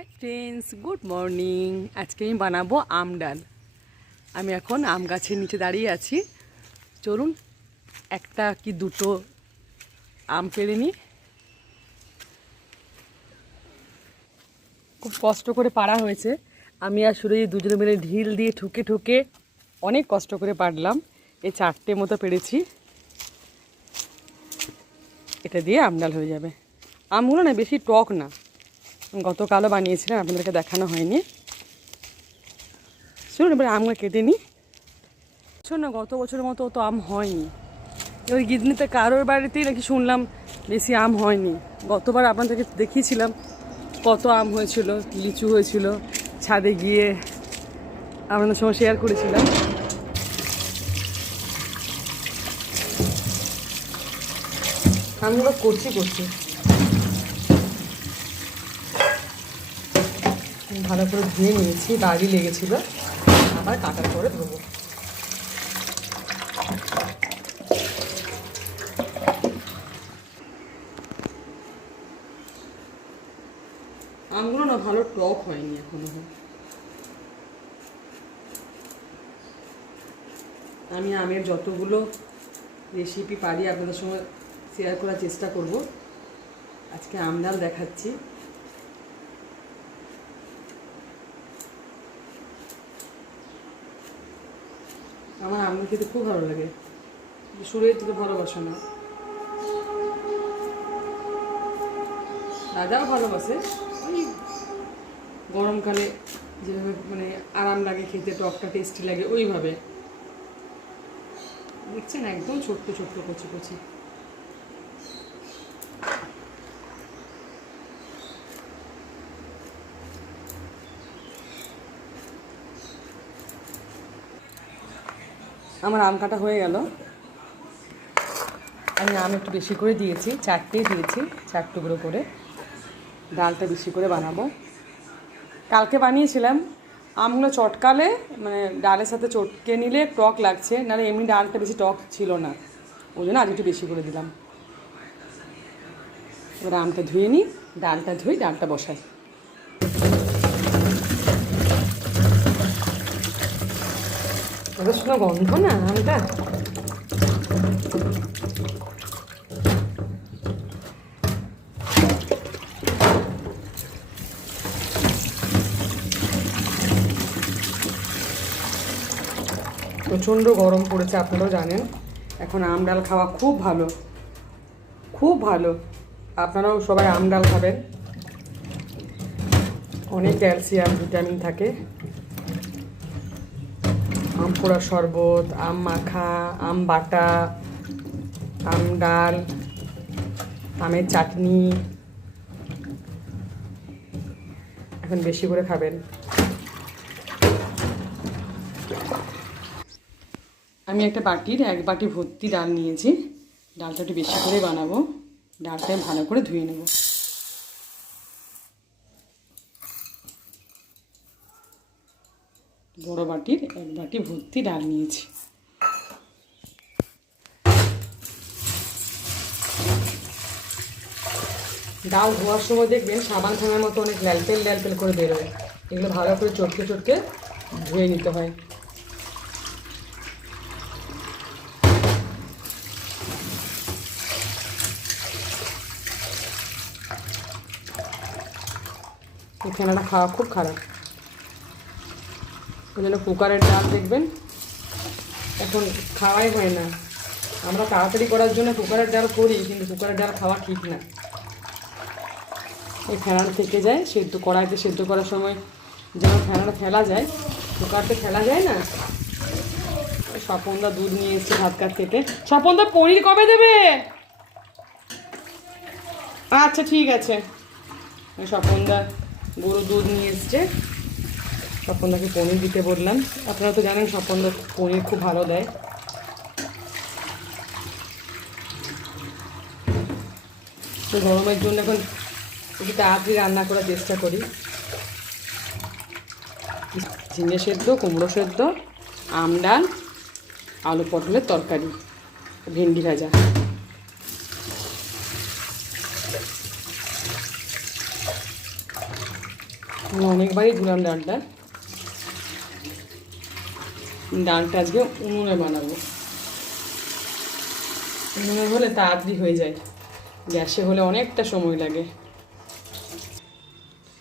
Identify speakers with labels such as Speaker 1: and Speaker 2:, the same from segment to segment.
Speaker 1: Hi friends good morning আজকে আমি বানাবো আম ডাল। আমি এখন আম গাছের নিচে দাঁড়িয়ে আছি। চলুন, একটা কি দুটো আম পেড়ে নিই। খুব কষ্ট করে পাড়া হয়েছে। আমি আর সুরজি দুজনে মিলে ঢিল দিয়ে ঠুকে ঠুকে অনেক কষ্ট করে পারলাম এই চারটে মতো পেরেছি এটা দিয়ে আমডাল হয়ে যাবে। আমগুলো না বেশি টক না। গতকালও বানিয়েছিলাম, আপনাদেরকে দেখানো হয়নি। শুনুন এবার আমগুলো কেটে নিই। শোন না, গত বছরের মতো তো আম হয়নি। এবার গিদনিতে কারোর বাড়িতেই নাকি শুনলাম বেশি আম হয়নি। গতবার আপনাদেরকে দেখিয়েছিলাম কত আম হয়েছিল, লিচু হয়েছিল, ছাদে গিয়ে আপনাদের সঙ্গে শেয়ার করেছিলাম। আমগুলো করছি করছি। ভালো করে ধুয়ে নিয়েছি বাড়ি লেগেছিল। আবার কাটার পরে ধোবো। আমগুলো না ভালো টক হয়নি এখনও। আমি আমের যতগুলো রেসিপি পারি, আপনাদের সঙ্গে শেয়ার করার চেষ্টা করব। আজকে আমডাল দেখাচ্ছি। আমার আম খেতে খুব ভালো লাগে। শরীর থেকে ভালোবাসে না। দাদাও ভালোবাসে। ওই গরমকালে যেভাবে মানে আরাম লাগে খেতে, টকটা টেস্টি লাগে, ওইভাবে। দেখছেন একদম ছোট্ট ছোট্ট, কচি কচি। আমার আম কাটা হয়ে গেল। আমি আম একটু বেশি করে দিয়েছি চারটেই দিয়েছি চার টুকরো করে। ডালটা বেশি করে বানাবো। কালকে বানিয়েছিলাম আমগুলো চটকালে মানে ডালের সাথে চটকে নিলে টক লাগছে নাহলে এমনি ডালটা বেশি টক ছিল না। ওই জন্য আজ একটু বেশি করে দিলাম। এবার আমটা ধুয়ে নিই ডালটা ধুই ডালটা বসাই। সুন্দর গন্ধ না আমটা প্রচণ্ড গরম পড়েছে আপনারাও জানেন। এখন আম ডাল খাওয়া খুব ভালো। খুব ভালো। আপনারাও সবাই আম ডাল খাবেন। অনেক ক্যালসিয়াম, ভিটামিন থাকে। আম শরবত, আম মাখা, আম বাটা, আম ডাল, আমের চাটনি। এখন বেশি করে খাবেন। আমি একটা বাটির, এক বাটি ভর্তি ডাল নিয়েছি। ডালটা একটু বেশি করে বানাবো। ডালটা ভালো করে ধুয়ে নেব। বড় বাটির এক বাটি ভর্তি ডাল নিয়েছি। ডাল ধোয়ার সময় দেখবেন সাবান থানার মতো অনেক ল্যালপেল ল্যালপেল করে বেরোয়। এগুলো ভালো করে চটকে চটকে ধুয়ে নিতে হয়। এই খাওয়া খুব খারাপ। জন্য কুকারের ডাল দেখবেন, এখন খাওয়াই হয় না। আমরা তাড়াতাড়ি করার জন্য কুকারের ডাল করি, কিন্তু কুকারের ডাল খাওয়া ঠিক না। এই ফেনাটা থেকে যায়, সেদ্ধ কড়াইতে সেদ্ধ করার সময় যেন ফেনাটা ফেলা যায়, কুকারতে ফেলা যায় না। স্বপনদা দুধ নিয়ে এসছে ভাত কাট খেতে। স্বপনদা, পনির কবে দেবে? আচ্ছা ঠিক আছে। স্বপনদা গরু দুধ নিয়ে এসছে। স্বপনদাকে পনির দিতে বললাম। আপনারা তো জানেন স্বপনদা পনির খুব ভালো দেয়। তো গরমের জন্য এখন একটু তাড়াতাড়ি রান্না করার চেষ্টা করি। ঝিঙে সেদ্ধ, কুমড়ো সেদ্ধ, আম ডাল, আলু পটলের তরকারি, ভেন্ডি ভাজা। অনেকবারই ধুলাম ডালটা। ডালটা আজকে উনুনে বানাবো। উনুনে হলে তাড়াতাড়ি হয়ে যায়। গ্যাসে হলে অনেকটা সময় লাগে।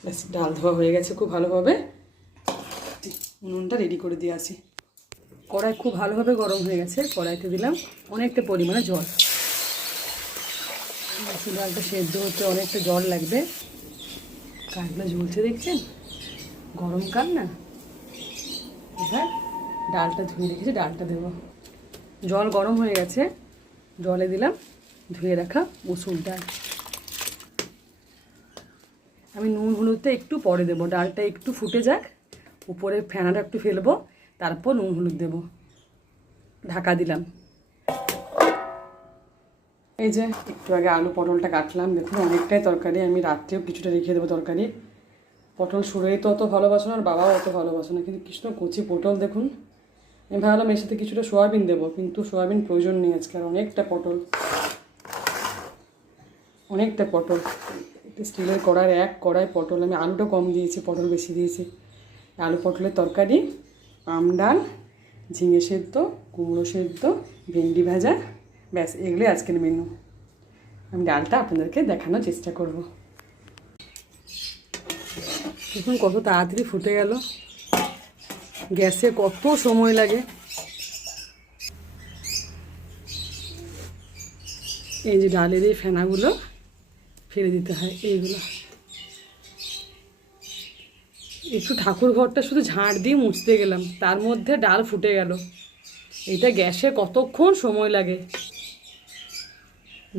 Speaker 1: ব্যাস, ডাল ধোয়া হয়ে গেছে খুব ভালোভাবে। উনুনটা রেডি করে দিয়ে আসি। কড়াই খুব ভালোভাবে গরম হয়ে গেছে। কড়াইতে দিলাম অনেকটা পরিমাণে জল। ডালটা সেদ্ধ হতে অনেকটা জল লাগবে। কাঠগুলো ঝুলছে দেখছেন? গরমকাল না? এবার ডালটা ধুয়ে রেখেছি, ডালটা দেবো। জল গরম হয়ে গেছে, জলে দিলাম, ধুয়ে রাখা মুসুর ডাল। আমি নুন হলুদটা একটু পরে দেবো, ডালটা একটু ফুটে যাক, উপরে ফেনাটা একটু ফেলব, তারপর নুন হলুদ দেবো। ঢাকা দিলাম। এই যে, একটু আগে আলু পটলটা কাটলাম, দেখুন অনেকটাই তরকারি, আমি রাত্রেও কিছুটা রেখে দেবো তরকারি। পটল সুরেই তো অত ভালোবাসো না, আর বাবাও অত ভালোবাসো না, কিন্তু কৃষ্ণ কচি পটল দেখুন আমি ভাবলাম এর সাথে কিছুটা সোয়াবিন দেবো, কিন্তু সোয়াবিন প্রয়োজন নেই আজকে, আর অনেকটা পটল। অনেকটা পটল। স্টিলের কড়াই এক কড়াই পটল, আমি আলুটা কম দিয়েছি, পটল বেশি দিয়েছি। আলু পটলের তরকারি, আম ডাল, ঝিঙে সেদ্ধ, কুমড়ো সেদ্ধ, ভেন্ডি ভাজা, ব্যাস, এগুলোই আজকের মেনু আমি ডালটা আপনাদেরকে দেখানোর চেষ্টা করব। দেখুন কত তাড়াতাড়ি ফুটে গেল। গ্যাসে কত সময় লাগে? এই যে ডালের এই ফেনাগুলো ফেলে দিতে হয়, এইগুলো। একটু ঠাকুর ঘরটা শুধু ঝাঁট দিয়ে মুছতে গেলাম, তার মধ্যে ডাল ফুটে গেল। এটা গ্যাসে কতক্ষণ সময় লাগে?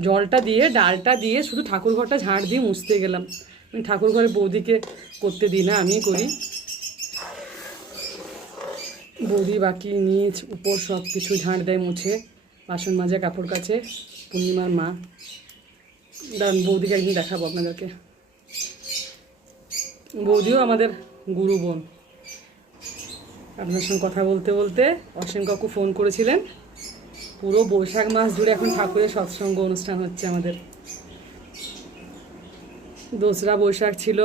Speaker 1: জলটা দিয়ে, ডালটা দিয়ে শুধু ঠাকুর ঘরটা ঝাড় দিয়ে মুছতে গেলাম। আমি ঠাকুর ঘরে বৌদিকে করতে দিই না আমি করি। বৌদি বাকি নিচ, উপর সব কিছু ঝাঁট দেয়, মুছে। বাসন মাজে, কাপড় কাছে পূর্ণিমার মা। দাঁড়ান, বৌদিকে একদিন দেখাবো আপনাদেরকে। বৌদিও আমাদের গুরু বোন। আপনার সঙ্গে কথা বলতে বলতে অসীম কাকু ফোন করেছিলেন। পুরো বৈশাখ মাস জুড়ে এখন ঠাকুরের সৎসঙ্গ অনুষ্ঠান হচ্ছে আমাদের। দোসরা বৈশাখ ছিল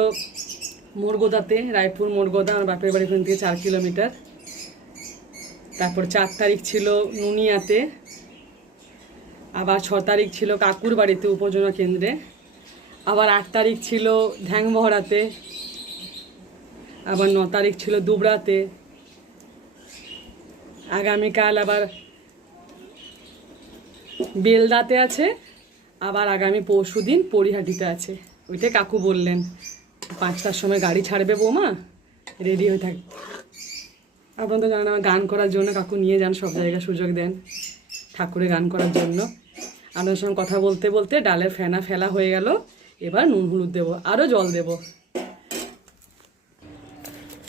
Speaker 1: মোরগোদাতে, রায়পুর মোরগোদা, আমার বাপের বাড়ি ওখান থেকে চার কিলোমিটার। তারপর চার তারিখ ছিল নুনিয়াতে, আবার ছ তারিখ ছিল কাকুর বাড়িতে উপজনা কেন্দ্রে, আবার আট তারিখ ছিল ঢ্যাংমহড়াতে আবার ন তারিখ ছিল দুবরাতে আগামীকাল আবার বেলদাতে আছে, আবার আগামী পরশু দিন পরিহাটিতে আছে। ওইটাই কাকু বললেন, পাঁচটার সময় গাড়ি ছাড়বে বৌমা, রেডি হয়ে থাক আপনার তো জানেন আমার গান করার জন্য কাকু নিয়ে যান, সব জায়গায় সুযোগ দেন ঠাকুরে গান করার জন্য। আপনার সঙ্গে কথা বলতে বলতে ডালের ফেনা ফেলা হয়ে গেল। এবার নুন হলুদ দেবো আরও জল দেবো।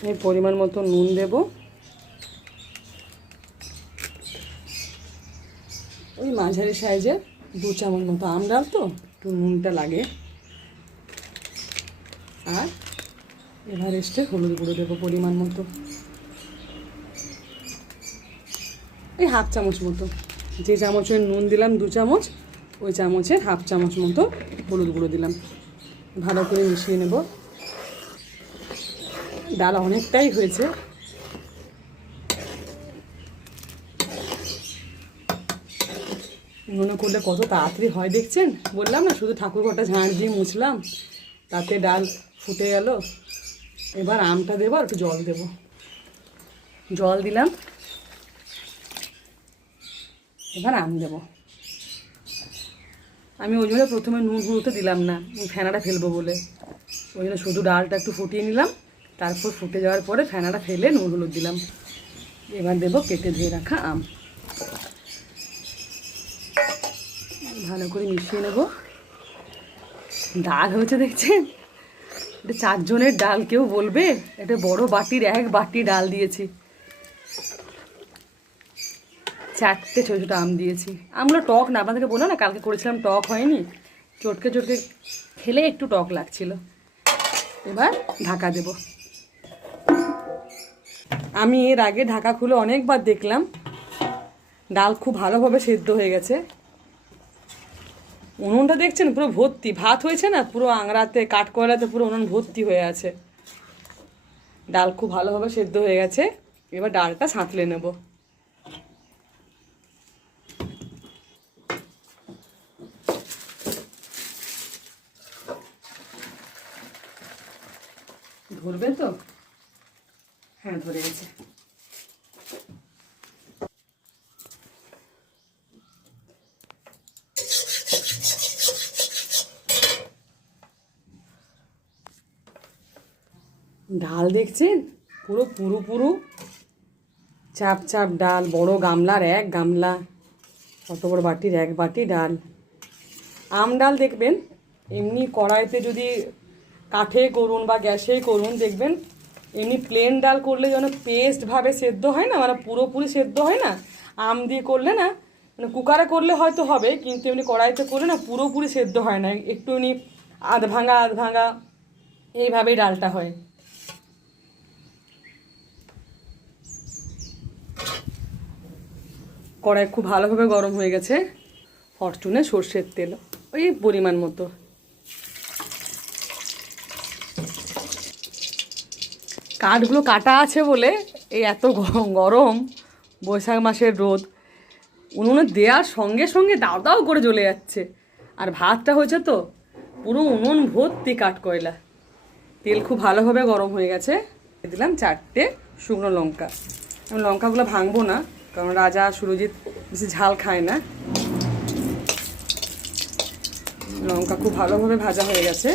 Speaker 1: এই পরিমাণ মতো নুন দেব। ওই মাঝারি সাইজের দু চামচ মতো আম ডাল তো, একটু নুনটা লাগে। আর এভারেস্টে হলুদ গুঁড়ো দেবো পরিমাণ মতো। এই হাফ চামচ মতো। যে চামচের নুন দিলাম, দু চামচ, ওই চামচের হাফ চামচ মতো হলুদ গুঁড়ো দিলাম। ভালো করে মিশিয়ে নেব। ডাল অনেকটাই হয়েছে। মনে করলে কত তাড়াতাড়ি হয়, দেখছেন? বললাম না, শুধু ঠাকুর ঘরটা ঝাঁট দিয়ে মুছলাম। তাতে ডাল ফুটে গেল। এবার আমটা দেবো আর একটু জল দেবো। জল দিলাম। এবার আম দেবো। আমি ওই জন্য প্রথমে নুন হলুদটা দিলাম না, ফেনাটা ফেলব বলে। ওই জন্য শুধু ডালটা একটু ফুটিয়ে নিলাম, তারপর ফুটে যাওয়ার পরে ফেনাটা ফেলে নুন হলুদ দিলাম। এবার দেবো কেটে ধুয়ে রাখা আম। ভালো করে মিশিয়ে নেব। ডাল হয়েছে দেখছেন? এটা চারজনের ডাল, কেউ বলবে, এটা বড় বাটির, এক বাটি ডাল দিয়েছি। চারটে ছোটো ছোটো আম দিয়েছি। আমগুলো টক না, আপনাদেরকে বলো না, কালকে করেছিলাম টক হয়নি। চটকে চটকে খেলে একটু টক লাগছিল। এবার ঢাকা দেব। আমি এর আগে ঢাকা খুলে অনেকবার দেখলাম। ডাল খুব ভালোভাবে সেদ্ধ হয়ে গেছে। উনুনটা দেখছেন? পুরো ভর্তি। ভাত হয়েছে না? পুরো আংড়াতে, কাঠকয়লাতে পুরো উনুন ভর্তি হয়ে আছে। ডাল খুব ভালোভাবে সেদ্ধ হয়ে গেছে। এবার ডালটা সাঁতলে নেব। ধরবে তো? হ্যাঁ ধরে গেছে ডাল দেখছেন? পুরো পুরো পুরো। চাপ চাপ ডাল, বড় গামলার এক গামলা। কত বড় বাটির এক বাটি ডাল। আম ডাল দেখবেন, এমনি কড়াইতে যদি কাঠে করুন বা গ্যাসেই করুন, দেখবেন এমনি প্লেন ডাল করলে যেন পেস্টভাবে সেদ্ধ হয় না মানে পুরোপুরি সেদ্ধ হয় না, আম দিয়ে করলে না মানে কুকারে করলে হয়তো হবে, কিন্তু এমনি কড়াইতে করলে না পুরোপুরি সেদ্ধ হয় না, একটু এমনি আধ ভাঙা আধ ভাঙা, এইভাবেই ডালটা হয়। কড়াই খুব ভালোভাবে গরম হয়ে গেছে ফরচুনে সর্ষের তেল, ওই পরিমাণ মতো। কাঠগুলো কাটা আছে বলে এই এত গরম বৈশাখ মাসের রোদ। উনুনে দেওয়ার সঙ্গে সঙ্গে দাও দাও করে জ্বলে যাচ্ছে। আর ভাতটা হয়েছে তো, পুরো উনুন ভর্তি কাঠ কয়লা তেল খুব ভালোভাবে গরম হয়ে গেছে। দিলাম চারটে শুকনো লঙ্কা। আমি লঙ্কাগুলো ভাঙবো না, কারণ রাজা সুরজিৎ বেশি ঝাল খায় না। লঙ্কা খুব ভালোভাবে ভাজা হয়ে গেছে।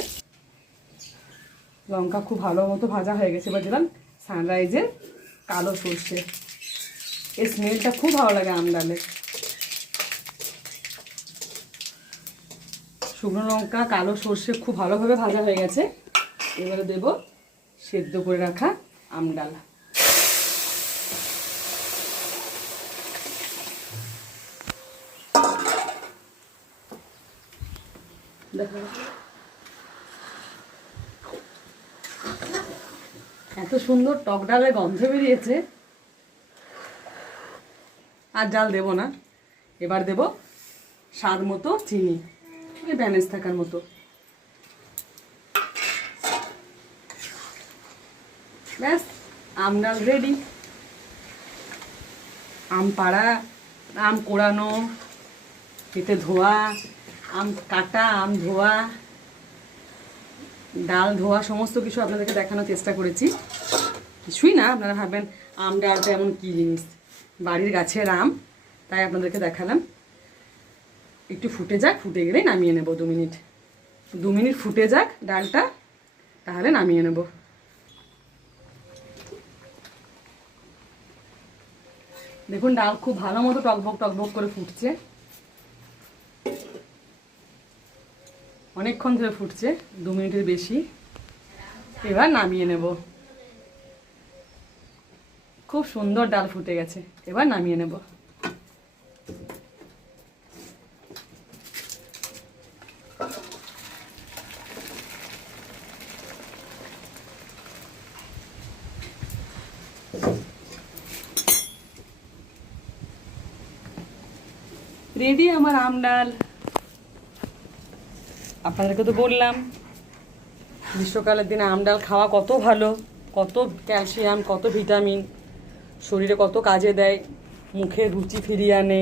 Speaker 1: লঙ্কা খুব ভালো মতো ভাজা হয়ে গেছে, এবার দিলাম সানরাইজের কালো সর্ষে। এই স্মেলটা খুব ভালো লাগে আম ডালে। শুকনো লঙ্কা, কালো সর্ষে খুব ভালোভাবে ভাজা হয়ে গেছে। এবারে দেব সেদ্ধ করে রাখা আম ডাল। দেখো এত সুন্দর টক ডালের গন্ধ বেরিয়েছে। আর ডাল দেব না। এবার দেব স্বাদ মতো চিনি। ওই থাকার মতো। ব্যাস, আম ডাল রেডি আম পাড়া, আম কোড়ানো কেটে ধোয়া, আম কাটা, আম ধোয়া। ডাল, ধোয়া, সমস্ত কিছু আপনাদেরকে দেখানোর চেষ্টা করেছি। কিছুই না, আপনারা ভাববেন আম ডালটা এমন কী জিনিস। বাড়ির গাছের আম, তাই আপনাদেরকে দেখালাম। একটু ফুটে যাক, ফুটে গেলেই নামিয়ে নেব দু মিনিট। দু মিনিট ফুটে যাক ডালটা, তাহলে নামিয়ে নেব। দেখুন, ডাল খুব ভালো মতো টকবক টকবক করে ফুটছে। অনেকক্ষণ ধরে ফুটছে, দু মিনিটের বেশি। এবার নামিয়ে নেব। খুব সুন্দর ডাল ফুটে গেছে। এবার নামিয়ে নেব। রেডি আমার আম ডাল। আপনাদেরকে তো বললাম, গ্রীষ্মকালের দিনে আম ডাল খাওয়া কত ভালো, কত ক্যালসিয়াম, কত ভিটামিন, শরীরে কত কাজে দেয়, মুখে রুচি ফিরিয়ে আনে।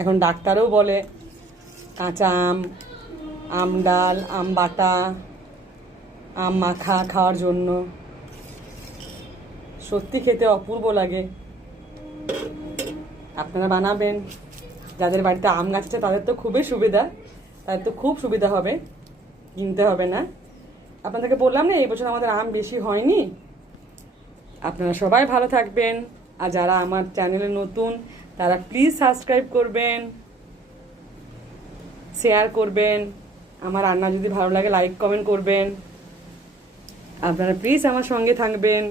Speaker 1: এখন ডাক্তারও বলে, কাঁচা আম আম ডাল, আম বাটা, আম মাখা খাওয়ার জন্য। সত্যি খেতে অপূর্ব লাগে। আপনারা বানাবেন। যাদের বাড়িতে আম গাছ আছে, তাদের তো খুবই সুবিধা। তাদের তো খুব সুবিধা হবে, কিনতে হবে না। আপনাদেরকে বললাম না, এই বছর আমাদের আম বেশি হয়নি। আপনারা সবাই ভালো থাকবেন, আর যারা আমার চ্যানেলে নতুন, তারা প্লিজ সাবস্ক্রাইব করবেন শেয়ার করবেন, আমার রান্না যদি ভালো লাগে লাইক কমেন্ট করবেন। আপনারা প্লিজ আমার সঙ্গে থাকবেন।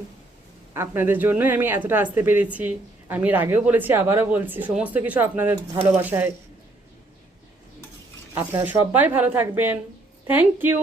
Speaker 1: আপনাদের জন্যই আমি এতটা আসতে পেরেছি। আমি এর আগেও বলেছি, আবারও বলছি, সমস্ত কিছু আপনাদের ভালোবাসায়। আপনারা সবাই ভালো থাকবেন। Thank you